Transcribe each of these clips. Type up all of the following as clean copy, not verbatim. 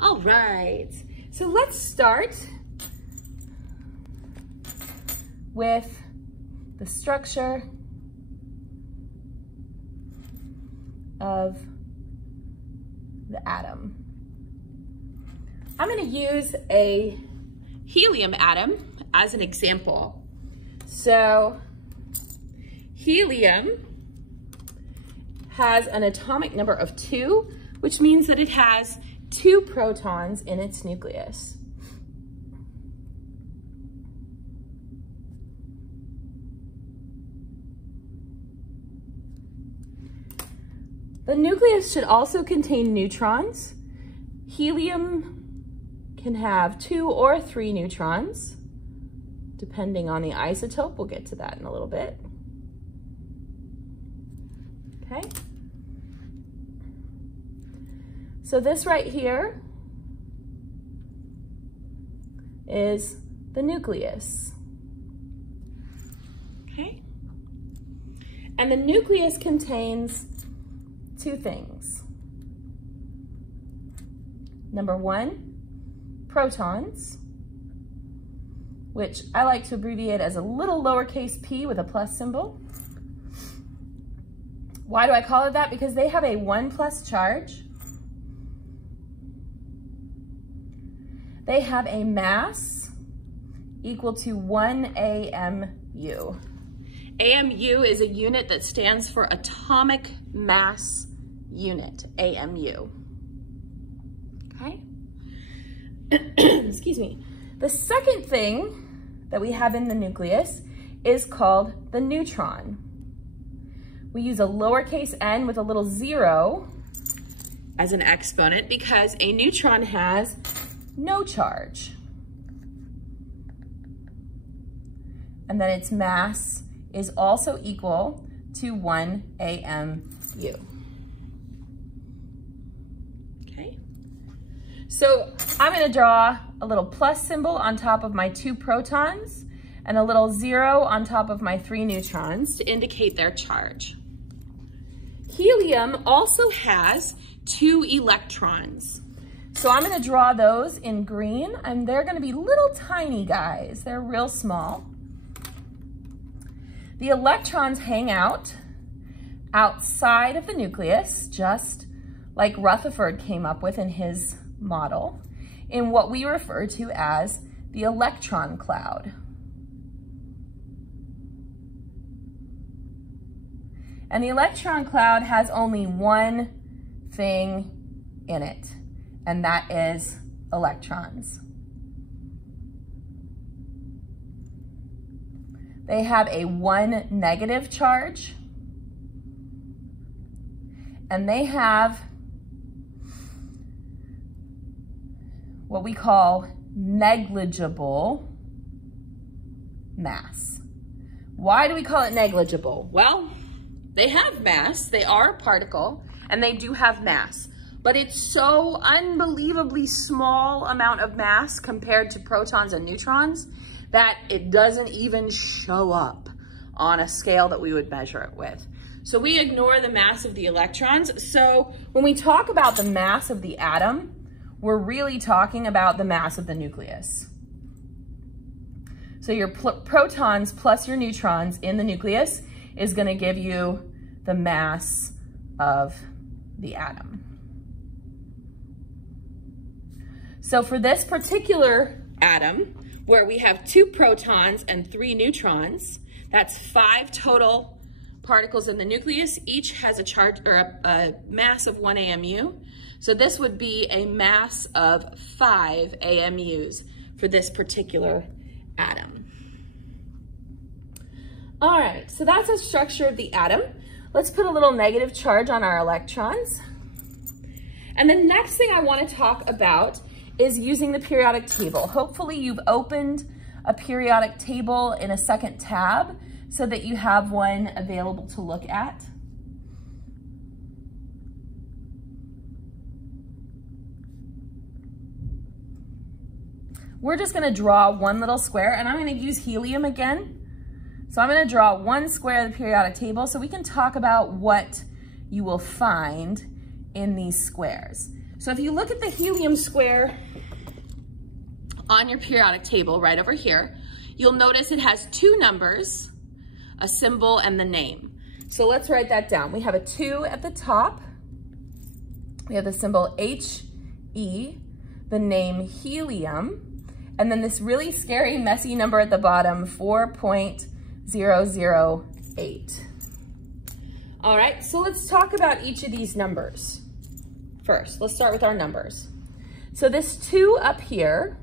All right, so let's start with the structure of the atom. I'm going to use a helium atom as an example. So helium has an atomic number of 2, which means that it has 2 protons in its nucleus. The nucleus should also contain neutrons. Helium can have 2 or 3 neutrons, depending on the isotope. We'll get to that in a little bit. Okay. So this right here is the nucleus. Okay. And the nucleus contains 2 things. Number 1, protons, which I like to abbreviate as a little lowercase p with a plus symbol. Why do I call it that? Because they have a 1+ charge. They have a mass equal to 1 AMU. AMU is a unit that stands for atomic mass unit, AMU. Okay? Excuse me. The second thing that we have in the nucleus is called the neutron. We use a lowercase n with a little 0 as an exponent because a neutron has no charge. And then its mass is also equal to 1 AMU. Okay, so I'm going to draw a little plus symbol on top of my 2 protons and a little 0 on top of my 3 neutrons to indicate their charge. Helium also has 2 electrons. So I'm going to draw those in green, and they're going to be little tiny guys. They're real small. The electrons hang out outside of the nucleus, just like Rutherford came up with in his model, in what we refer to as the electron cloud. And the electron cloud has only one thing in it, and that is electrons. They have a 1 negative charge, and they have what we call negligible mass. Why do we call it negligible? Well, they have mass, they are a particle, and they do have mass, but it's so unbelievably small amount of mass compared to protons and neutrons that it doesn't even show up on a scale that we would measure it with. So we ignore the mass of the electrons. So when we talk about the mass of the atom, we're really talking about the mass of the nucleus. So your protons plus your neutrons in the nucleus is going to give you the mass of the atom. So for this particular atom, where we have 2 protons and 3 neutrons, that's 5 total particles in the nucleus. Each has a charge or a mass of 1 AMU. So this would be a mass of 5 AMUs for this particular atom. All right, so that's the structure of the atom. Let's put a little negative charge on our electrons. And the next thing I want to talk about is using the periodic table. Hopefully you've opened a periodic table in a second tab so that you have one available to look at. We're just gonna draw one little square, and I'm gonna use helium again. So I'm gonna draw one square of the periodic table so we can talk about what you will find in these squares. So if you look at the helium square on your periodic table right over here, you'll notice it has two numbers, a symbol, and the name. So let's write that down. We have a 2 at the top. We have the symbol He, the name helium, and then this really scary, messy number at the bottom, 4.008. All right, so let's talk about each of these numbers. First, let's start with our numbers. So this 2 up here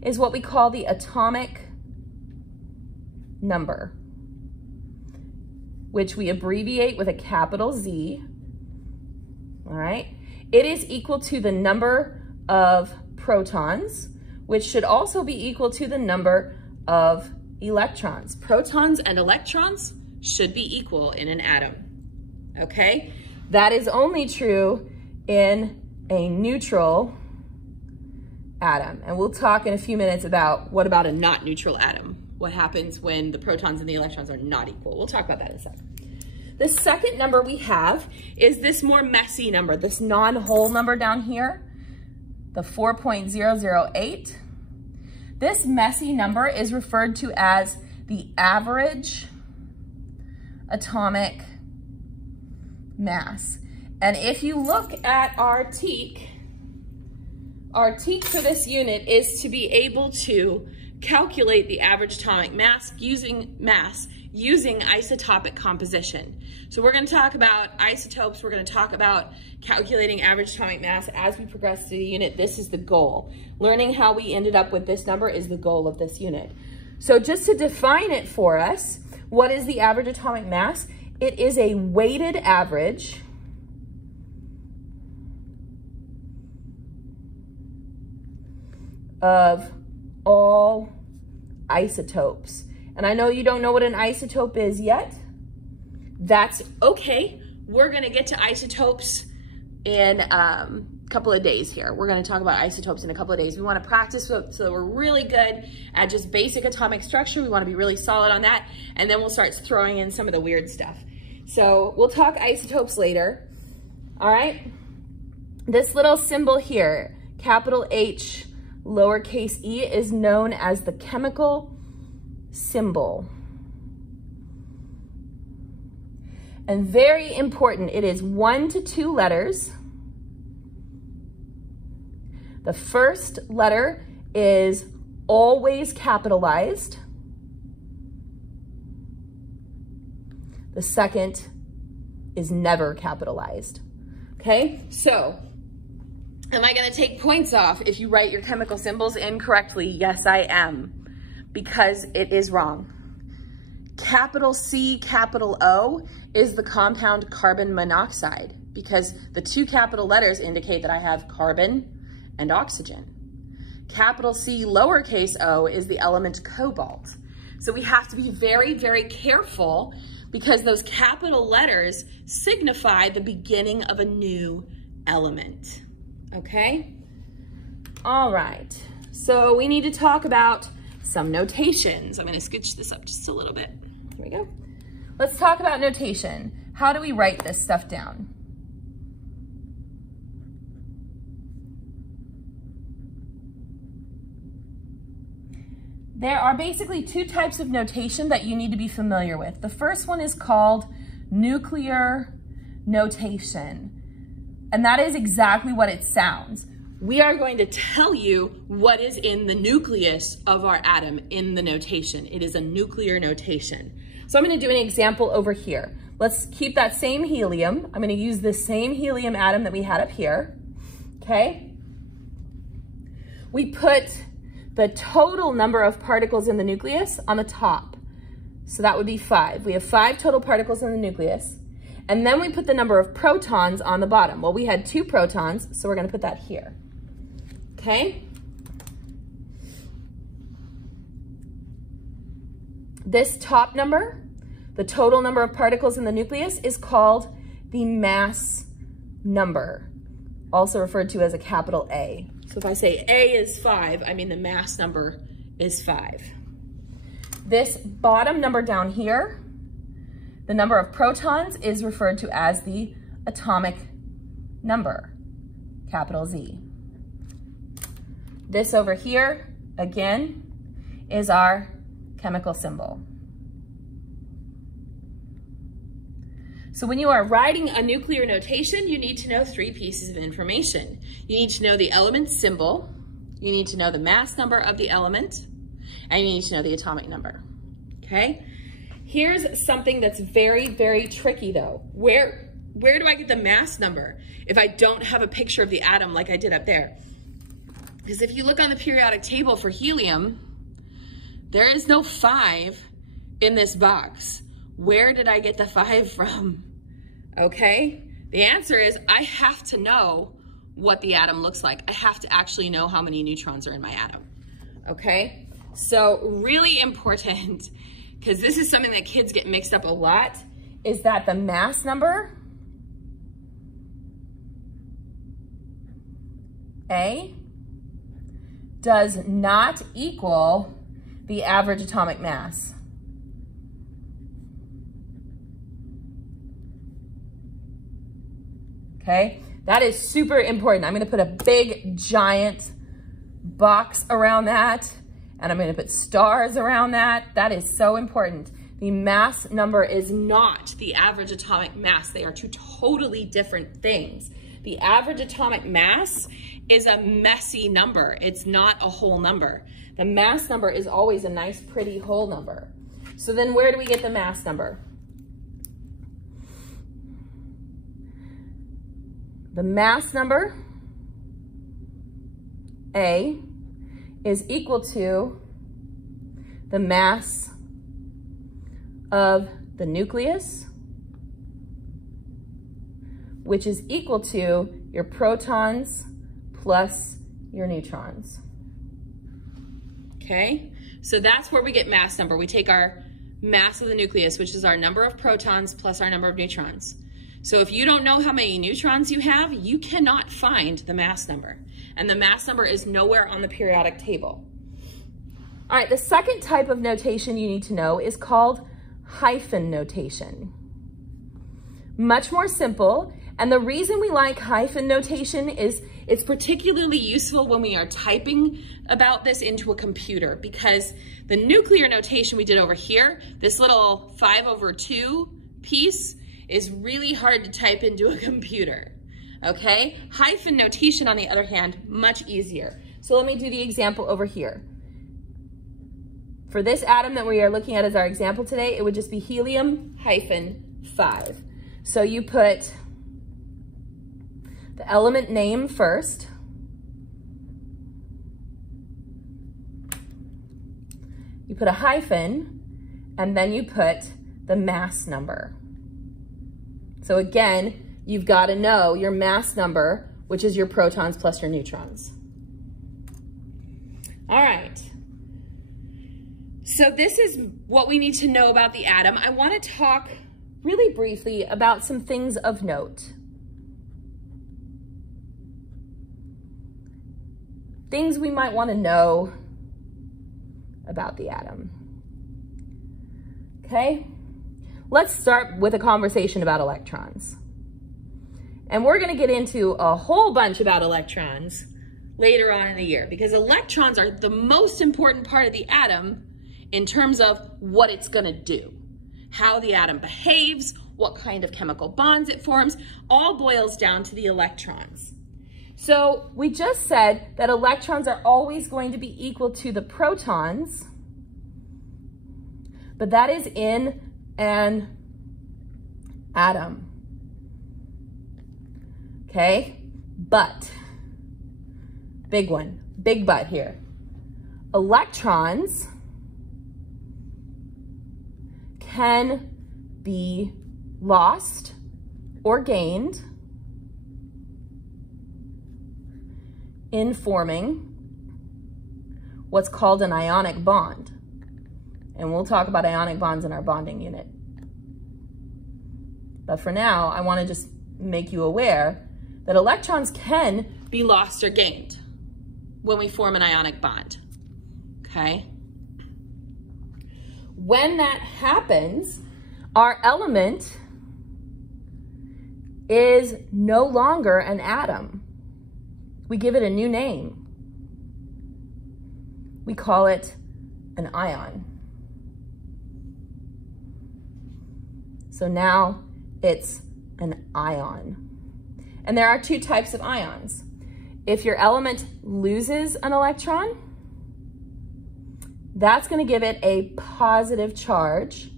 is what we call the atomic number, which we abbreviate with a capital Z. All right, it is equal to the number of protons, which should also be equal to the number of electrons. Protons and electrons should be equal in an atom. Okay, that is only true in a neutral atom. And we'll talk in a few minutes about what about a not neutral atom? What happens when the protons and the electrons are not equal? We'll talk about that in a second. The second number we have is this more messy number, this non-whole number down here, the 4.008. This messy number is referred to as the average atomic mass. And if you look at our TEAC for this unit is to be able to calculate the average atomic mass using isotopic composition. So we're going to talk about isotopes, we're going to talk about calculating average atomic mass as we progress through the unit. This is the goal. Learning how we ended up with this number is the goal of this unit. So just to define it for us, what is the average atomic mass? It is a weighted average of all isotopes. And I know you don't know what an isotope is yet. That's okay. We're going to get to isotopes in a couple of days here. We're going to talk about isotopes in a couple of days. We want to practice so that we're really good at just basic atomic structure. We want to be really solid on that. And then we'll start throwing in some of the weird stuff. So we'll talk isotopes later. All right. This little symbol here, capital H, lowercase e, is known as the chemical symbol. And very important, it is 1 to 2 letters. The first letter is always capitalized. The second is never capitalized. Okay, so am I going to take points off if you write your chemical symbols incorrectly? Yes, I am, because it is wrong. Capital C, capital O is the compound carbon monoxide, because the 2 capital letters indicate that I have carbon and oxygen. Capital C, lowercase o is the element cobalt. So we have to be very, very careful because those capital letters signify the beginning of a new element. Okay? All right. So we need to talk about some notations. I'm going to scooch this up just a little bit. Here we go. Let's talk about notation. How do we write this stuff down? There are basically 2 types of notation that you need to be familiar with. The first one is called nuclear notation, and that is exactly what it sounds. We are going to tell you what is in the nucleus of our atom in the notation. It is a nuclear notation. So I'm going to do an example over here. Let's keep that same helium. I'm going to use the same helium atom that we had up here. Okay? We put the total number of particles in the nucleus on the top. So that would be 5. We have 5 total particles in the nucleus. And then we put the number of protons on the bottom. Well, we had 2 protons, so we're going to put that here. Okay? This top number, the total number of particles in the nucleus, is called the mass number, also referred to as a capital A. So if I say A is 5, I mean the mass number is 5. This bottom number down here, the number of protons, is referred to as the atomic number, capital Z. This over here, again, is our chemical symbol. So when you are writing a nuclear notation, you need to know 3 pieces of information. You need to know the element symbol, you need to know the mass number of the element, and you need to know the atomic number, okay? Here's something that's very, very tricky though. Where do I get the mass number if I don't have a picture of the atom like I did up there? Because if you look on the periodic table for helium, there is no 5 in this box. Where did I get the 5 from? Okay, the answer is I have to know what the atom looks like. I have to actually know how many neutrons are in my atom, okay? So really important, because this is something that kids get mixed up a lot, is that the mass number, A, does not equal the average atomic mass. Okay, that is super important. I'm gonna put a big giant box around that, and I'm gonna put stars around that. That is so important. The mass number is not the average atomic mass. They are 2 totally different things. The average atomic mass is a messy number. It's not a whole number. The mass number is always a nice, pretty whole number. So then where do we get the mass number? The mass number, A, is equal to the mass of the nucleus, which is equal to your protons plus your neutrons. Okay, so that's where we get mass number. We take our mass of the nucleus, which is our number of protons plus our number of neutrons. So if you don't know how many neutrons you have, you cannot find the mass number. And the mass number is nowhere on the periodic table. All right, the second type of notation you need to know is called hyphen notation. Much more simple, and the reason we like hyphen notation is it's particularly useful when we are typing about this into a computer, because the nuclear notation we did over here, this little 5/2 piece, is really hard to type into a computer, okay? Hyphen notation, on the other hand, much easier. So let me do the example over here. For this atom that we are looking at as our example today, it would just be helium-5. So you put the element name first, you put a hyphen, and then you put the mass number. So again, you've got to know your mass number, which is your protons plus your neutrons. All right. So this is what we need to know about the atom. I want to talk really briefly about some things of note. Things we might want to know about the atom. Okay? Let's start with a conversation about electrons. And we're going to get into a whole bunch about electrons later on in the year, because electrons are the most important part of the atom in terms of what it's going to do. How the atom behaves, what kind of chemical bonds it forms, all boils down to the electrons. So we just said that electrons are always going to be equal to the protons, but that is in an atom, okay? But, big one, big but here. Electrons can be lost or gained in forming what's called an ionic bond. And we'll talk about ionic bonds in our bonding unit. But for now, I want to just make you aware that electrons can be lost or gained when we form an ionic bond, okay? When that happens, our element is no longer an atom. We give it a new name. We call it an ion. So now it's an ion. And there are two types of ions. If your element loses an electron, that's going to give it a positive charge.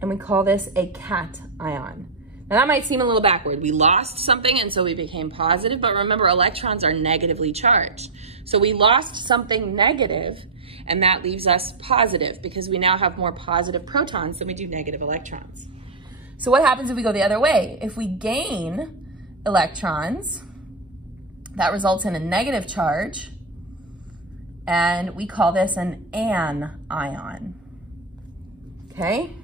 And we call this a cation. Now that might seem a little backward. We lost something and so we became positive, but remember electrons are negatively charged. So we lost something negative and that leaves us positive because we now have more positive protons than we do negative electrons. So what happens if we go the other way? If we gain electrons, that results in a negative charge, and we call this an anion. Okay?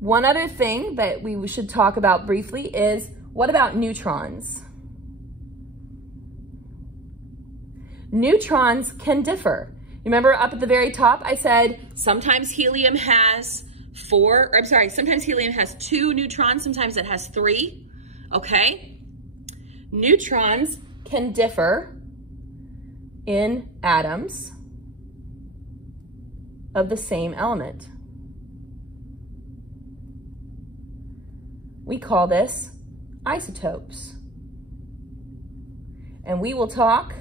One other thing that we should talk about briefly is, what about neutrons? Neutrons can differ. Remember up at the very top, I said sometimes helium has sometimes helium has 2 neutrons, sometimes it has 3, okay? Neutrons can differ in atoms of the same element. We call this isotopes. And we will talk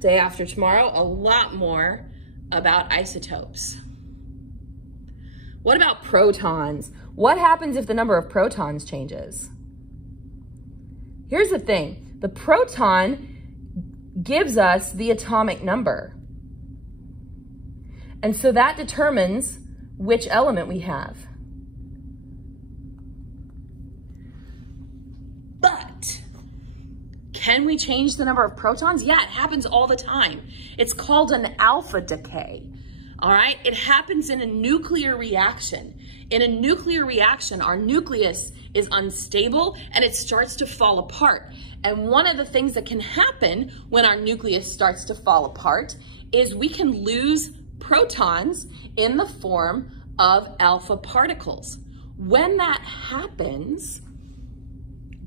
day after tomorrow a lot more about isotopes. What about protons? What happens if the number of protons changes? Here's the thing. The proton gives us the atomic number. And so that determines which element we have. Can we change the number of protons? Yeah, it happens all the time. It's called an alpha decay, all right? It happens in a nuclear reaction. In a nuclear reaction, our nucleus is unstable and it starts to fall apart. And one of the things that can happen when our nucleus starts to fall apart is we can lose protons in the form of alpha particles. When that happens,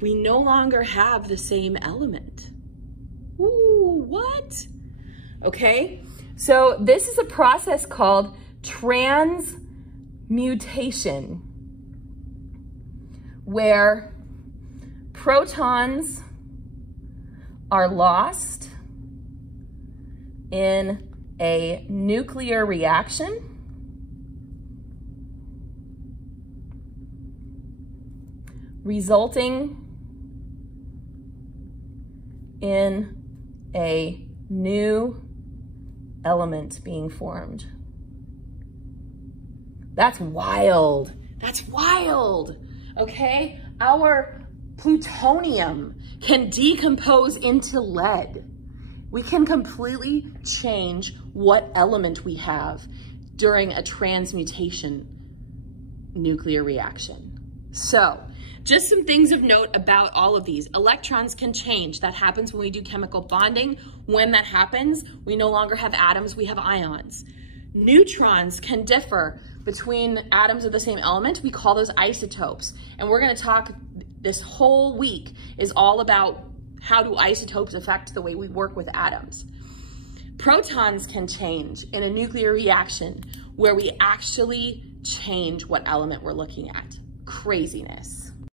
we no longer have the same element. Ooh, what? Okay, so this is a process called transmutation, where protons are lost in a nuclear reaction, resulting in a new element being formed. That's wild. That's wild. Okay? Our plutonium can decompose into lead. We can completely change what element we have during a transmutation nuclear reaction. So, just some things of note about all of these. Electrons can change. That happens when we do chemical bonding. When that happens, we no longer have atoms, we have ions. Neutrons can differ between atoms of the same element. We call those isotopes. And we're going to talk this whole week is all about how do isotopes affect the way we work with atoms. Protons can change in a nuclear reaction where we actually change what element we're looking at. Craziness.